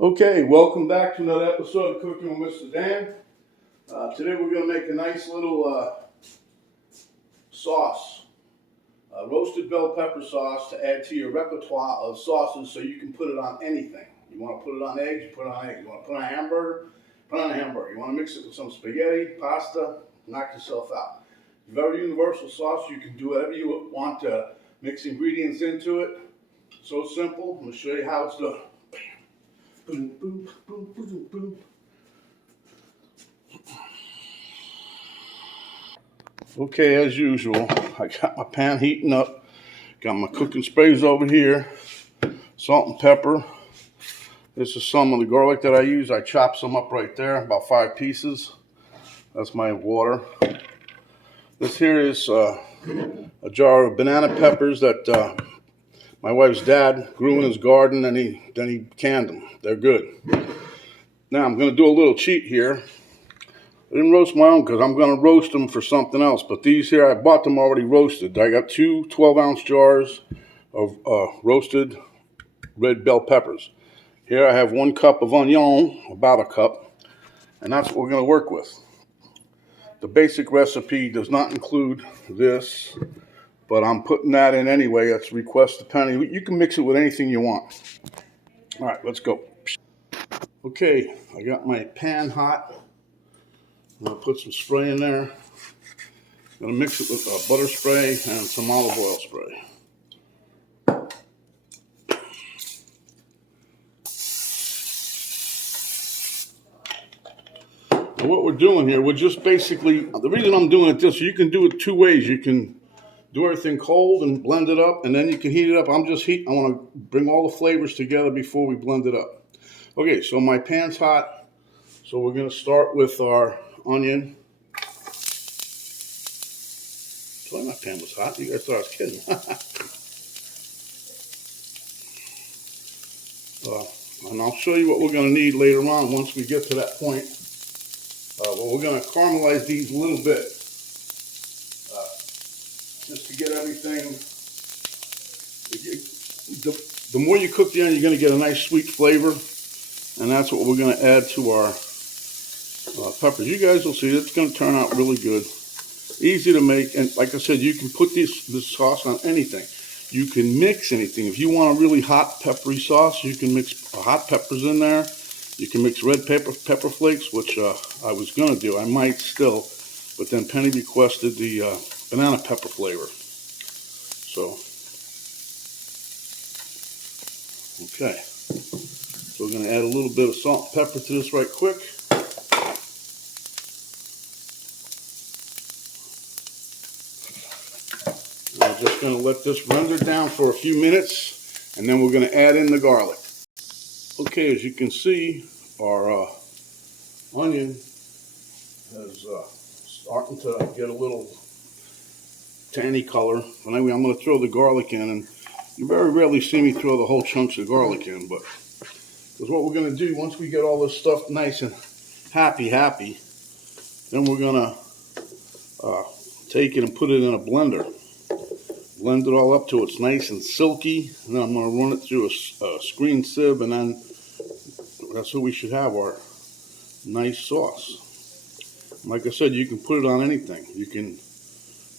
Okay, welcome back to another episode of Cooking with Mr. Dan. Today we're going to make a nice little sauce, roasted bell pepper sauce to add to your repertoire of sauces so you can put it on anything. You want to put it on eggs, you put it on eggs. You want to put it on a hamburger, put it on a hamburger. You want to mix it with some spaghetti, pasta, knock yourself out. Very universal sauce. You can do whatever you want to mix ingredients into it. So simple. I'm going to show you how it's done. Boom, boom, boom, boom, boom. Okay, as usual, I got my pan heating up. Got my cooking sprays over here. Salt and pepper. This is some of the garlic that I use. I chop some up right there, about 5 pieces. That's my water. This here is a jar of banana peppers that my wife's dad grew in his garden, and then he canned them. They're good. Now I'm going to do a little cheat here. I didn't roast my own because I'm going to roast them for something else. But these here, I bought them already roasted. I got 2 12-ounce jars of roasted red bell peppers. Here I have 1 cup of onion, about a cup, and that's what we're going to work with. The basic recipe does not include this, but I'm putting that in anyway. That's request depending. You can mix it with anything you want. All right, let's go. Okay, I got my pan hot. I'm going to put some spray in there. I'm going to mix it with butter spray and some olive oil spray. And what we're doing here, we're just basically, the reason I'm doing it this, you can do it 2 ways. You can do everything cold and blend it up, and then you can heat it up. I want to bring all the flavors together before we blend it up. Okay, so my pan's hot. So we're going to start with our onion. I thought my pan was hot. You guys thought I was kidding. And I'll show you what we're going to need later on once we get to that point. Well, we're going to caramelize these a little bit. Just to get everything. The more you cook the onion, you're going to get a nice sweet flavor. And that's what we're going to add to our peppers. You guys will see it's going to turn out really good. Easy to make, and like I said, you can put this sauce on anything. You can mix anything. If you want a really hot peppery sauce, you can mix hot peppers in there. You can mix red pepper flakes, which I was going to do. I might still, but then Penny requested the banana pepper flavor. So, okay. So we're going to add a little bit of salt and pepper to this right quick. We're just going to let this render down for a few minutes, and then we're going to add in the garlic. Okay, as you can see, our onion is starting to get a little tanny color. And anyway, I'm going to throw the garlic in, and you very rarely see me throw the whole chunks of garlic in, but because what we're going to do, once we get all this stuff nice and happy, then we're going to take it and put it in a blender. Blend it all up till it's nice and silky, and then I'm going to run it through a screen sieve, and then that's what we should have, our nice sauce. Like I said, you can put it on anything. You can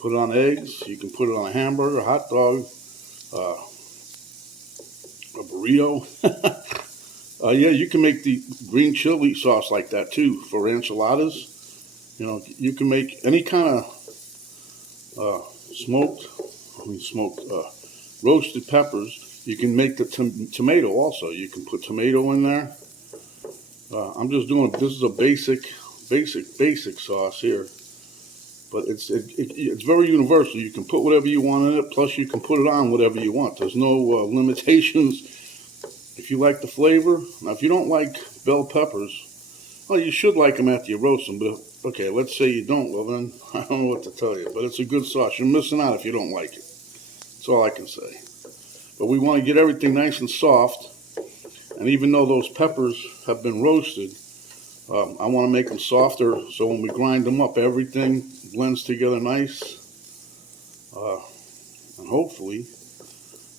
put it on eggs, you can put it on a hamburger, a hot dog, a burrito. Yeah, you can make the green chili sauce like that too for enchiladas. You know, you can make any kind of roasted peppers. You can make the tomato also. You can put tomato in there. I'm just doing, this is a basic sauce here. But it's very universal. You can put whatever you want in it, plus you can put it on whatever you want. There's no limitations. If you like the flavor, now if you don't like bell peppers, well, you should like them after you roast them, but okay, let's say you don't, well then, I don't know what to tell you, but it's a good sauce. You're missing out if you don't like it. That's all I can say. But we want to get everything nice and soft, and even though those peppers have been roasted, I want to make them softer, so when we grind them up, everything blends together nice, and hopefully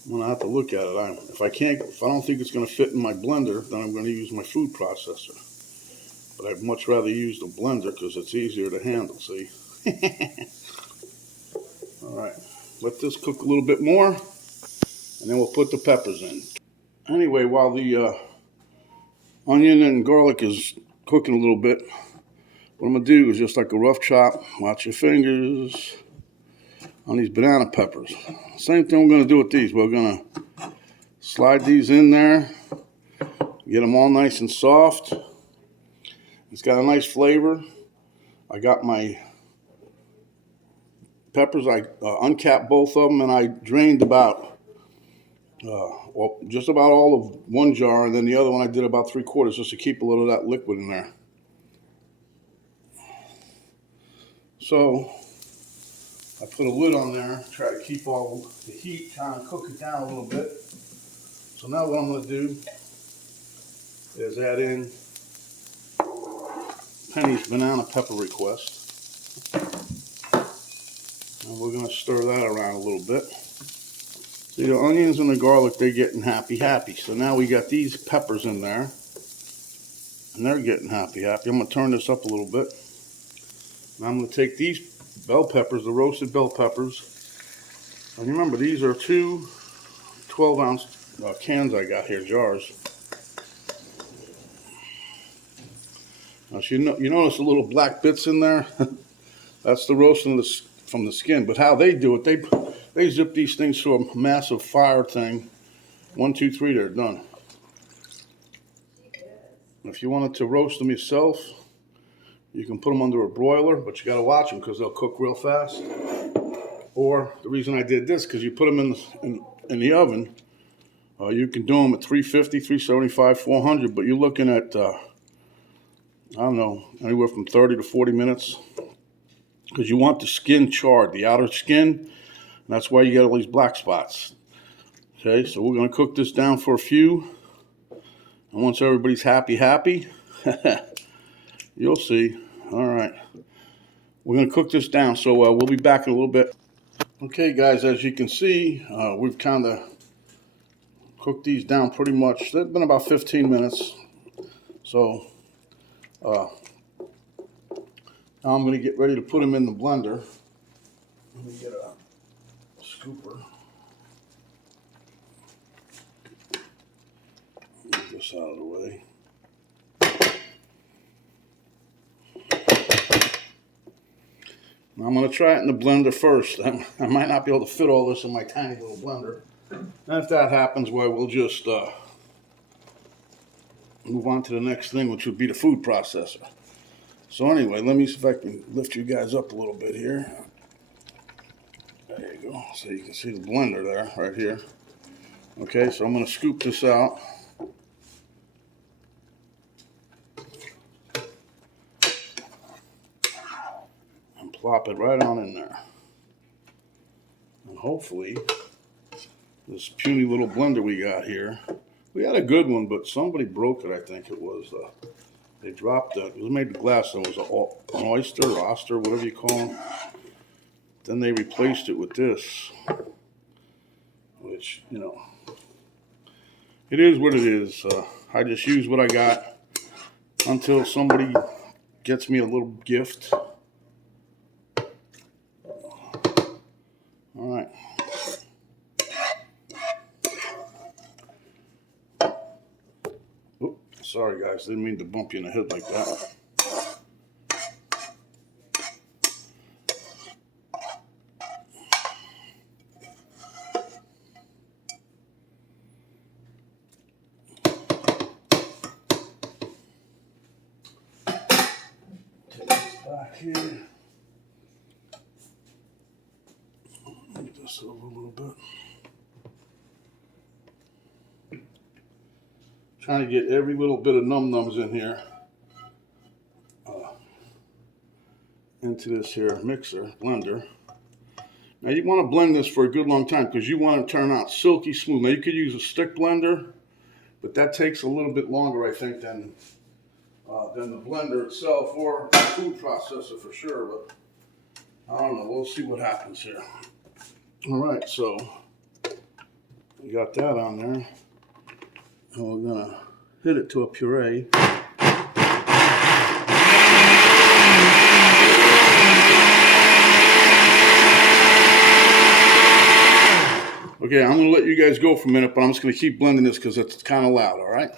I'm gonna have to look at it. If I don't think it's gonna fit in my blender, then I'm gonna use my food processor. But I'd much rather use the blender because it's easier to handle, see? All right, let this cook a little bit more, and then we'll put the peppers in. Anyway, while the onion and garlic is cooking a little bit, what I'm gonna do is just like a rough chop, watch your fingers on these banana peppers. Same thing we're gonna do with these. We're gonna slide these in there, get them all nice and soft. It's got a nice flavor. I got my peppers, I uncapped both of them, and I drained about, well, just about all of one jar, and then the other one I did about 3/4 just to keep a little of that liquid in there. So I put a lid on there, try to keep all the heat, kind of cook it down a little bit. So now what I'm going to do is add in Penny's banana pepper request. And we're going to stir that around a little bit. See, the onions and the garlic, they're getting happy. So now we got these peppers in there. And they're getting happy. I'm going to turn this up a little bit. And I'm going to take these bell peppers, the roasted bell peppers. And remember, these are two 12-ounce cans I got here, jars. Now, you notice the little black bits in there? That's the roasting from the skin. But how they do it, they zip these things through a massive fire thing. 1, 2, 3, they're done. If you wanted to roast them yourself, you can put them under a broiler, but you got to watch them because they'll cook real fast. Or the reason I did this, because you put them in the oven, you can do them at 350, 375, 400, but you're looking at, I don't know, anywhere from 30 to 40 minutes. Because you want the skin charred, the outer skin, and that's why you get all these black spots. Okay, so we're going to cook this down for a few. And once everybody's happy, you'll see. All right. We're going to cook this down, so we'll be back in a little bit. Okay, guys, as you can see, we've kind of cooked these down pretty much. They've been about 15 minutes. So now I'm going to get ready to put them in the blender. Let me get a scooper. Get this out of the way. Now I'm going to try it in the blender first. I might not be able to fit all this in my tiny little blender. And if that happens, well, we'll just move on to the next thing, which would be the food processor. So anyway, let me see if I can lift you guys up a little bit here. There you go. So you can see the blender there, right here. Okay, so I'm going to scoop this out. And plop it right on in there. And hopefully, this puny little blender we got here, we had a good one, but somebody broke it, I think it was. They dropped it. It was made of glass. It was an oyster or oster, whatever you call them. Then they replaced it with this, which, you know, it is what it is. I just use what I got until somebody gets me a little gift. All right. Oops, sorry, guys. Didn't mean to bump you in the head like that. Back here. Move this over a little bit. Trying to get every little bit of num-nums in here into this here mixer, blender. Now you want to blend this for a good long time because you want it to turn out silky smooth. Now you could use a stick blender, but that takes a little bit longer, I think, than the blender itself, or the food processor for sure, but I don't know. We'll see what happens here. All right, so We got that on there. And we're gonna hit it to a puree. Okay, I'm gonna let you guys go for a minute, but I'm just gonna keep blending this because it's kind of loud, all right?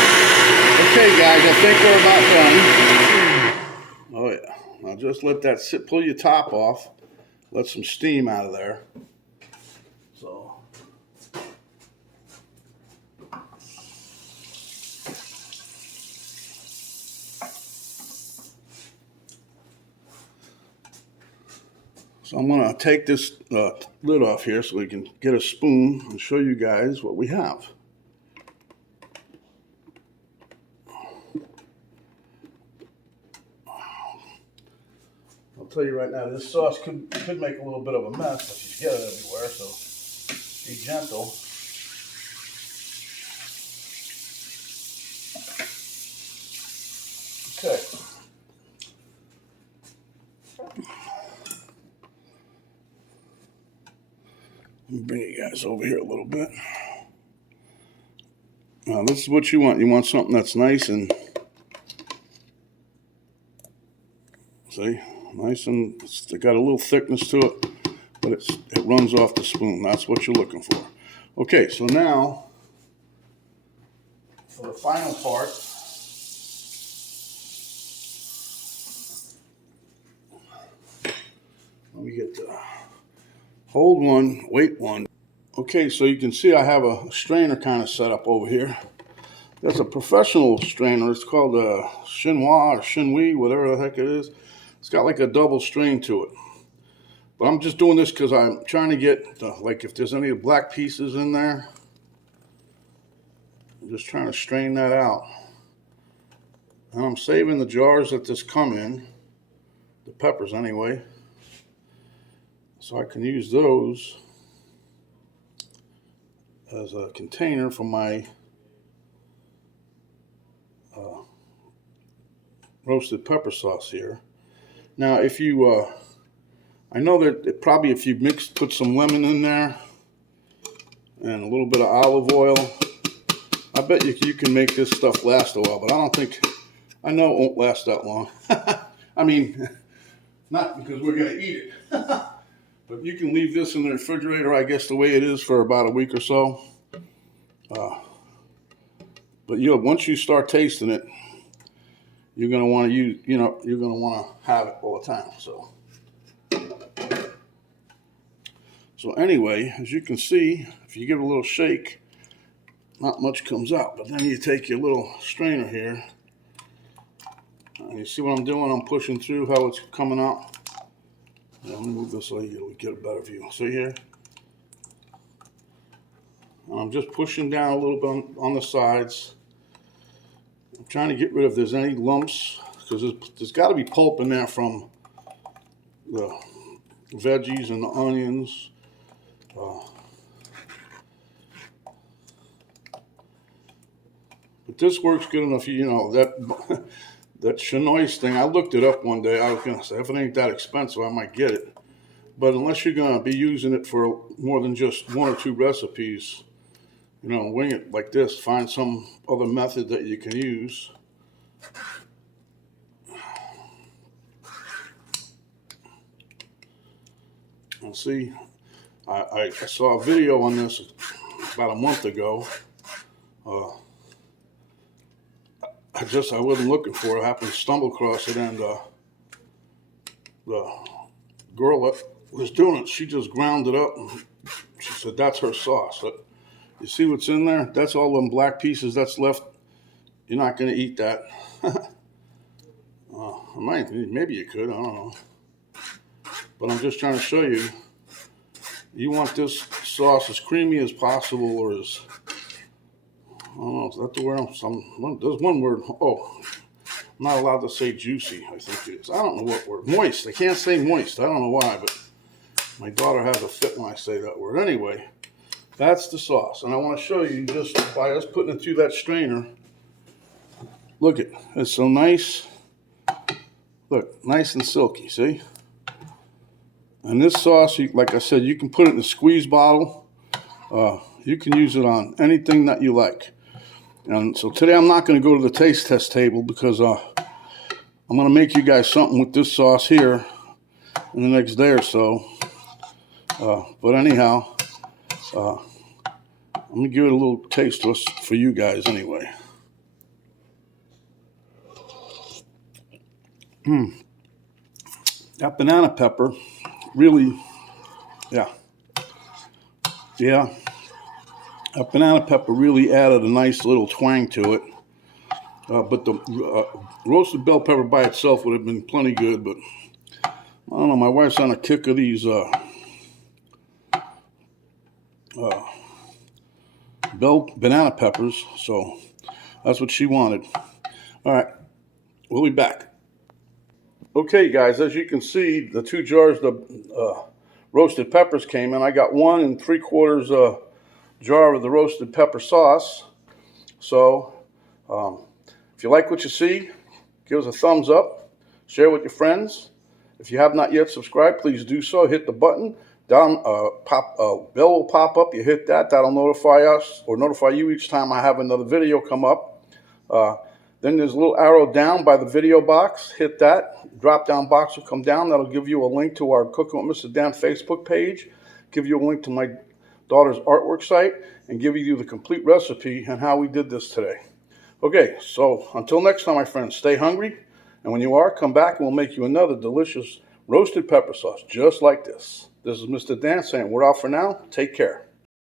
Okay, guys, I think we're about done. Oh yeah, now just let that sit, pull your top off, let some steam out of there. So I'm gonna take this lid off here so we can get a spoon and show you guys what we have. I'll tell you right now, this sauce could make a little bit of a mess, but you get it everywhere, so be gentle. Okay. Let me bring you guys over here a little bit. Now this is what you want. You want something that's nice and, see, nice and it's got a little thickness to it, but it runs off the spoon. That's what you're looking for. Okay, so now for the final part, let me get the hold one, wait one. Okay, so you can see I have a strainer kind of set up over here. That's a professional strainer. It's called a Chinois or Chinois, whatever the heck it is. It's got like a double strain to it. But I'm just doing this because I'm trying to get, like if there's any black pieces in there, I'm just trying to strain that out. And I'm saving the jars that this come in, the peppers anyway, so I can use those as a container for my roasted pepper sauce here. Now, if you, I know that probably if you put some lemon in there and a little bit of olive oil, I bet you can make this stuff last a while, but I know it won't last that long. I mean, not because we're gonna eat it, but you can leave this in the refrigerator, I guess the way it is, for about a week or so. But once you start tasting it, you're gonna want to use, you're gonna want to have it all the time. So anyway, as you can see, if you give it a little shake, not much comes out. But then you take your little strainer here, and you see what I'm doing? I'm pushing through how it's coming out. Let me move this so you get a better view. See here? And I'm just pushing down a little bit on the sides. I'm trying to get rid of if there's any lumps, because there's got to be pulp in there from the veggies and the onions. But this works good enough, that Chinois thing. I looked it up one day. I was going to say, if it ain't that expensive, I might get it. But unless you're going to be using it for more than just one or two recipes, wing it like this. Find some other method that you can use. And see, I saw a video on this about a month ago. I wasn't looking for it. I happened to stumble across it, and the girl that was doing it, she just ground it up, and she said that's her sauce. You see what's in there? That's all them black pieces that's left. You're not going to eat that. Maybe you could, I don't know. But I'm just trying to show you, you want this sauce as creamy as possible, or as, I don't know, is that the word? There's one word. Oh, I'm not allowed to say juicy, I think it is. I don't know what word. Moist. I can't say moist. I don't know why, but my daughter has a fit when I say that word. Anyway, that's the sauce. And I want to show you just by us putting it through that strainer. Look it's so nice. Look, nice and silky, see? And this sauce, like I said, you can put it in a squeeze bottle. You can use it on anything that you like. And so today I'm not going to go to the taste test table because I'm going to make you guys something with this sauce here in the next day or so. But anyhow, let me give it a little taste for you guys anyway. That banana pepper really, yeah. That banana pepper really added a nice little twang to it. But the roasted bell pepper by itself would have been plenty good, but I don't know, my wife's on a kick of these banana peppers, so that's what she wanted. All right, we'll be back. Okay, guys, as you can see, the 2 jars the roasted peppers came in. I got 1 3/4 jar of the roasted pepper sauce. So if you like what you see, give us a thumbs up, share with your friends. If you have not yet subscribed, please do so. Hit the button down, bell will pop up. You hit that, that'll notify us or notify you each time I have another video come up. Then there's a little arrow down by the video box. Hit that. Drop down box will come down. That'll give you a link to our Cooking with Mr. Dan Facebook page. Give you a link to my daughter's artwork site and give you the complete recipe and how we did this today. Okay, so until next time, my friends, stay hungry. And when you are, come back and we'll make you another delicious roasted pepper sauce just like this. This is Mr. Dan saying we're out for now. Take care.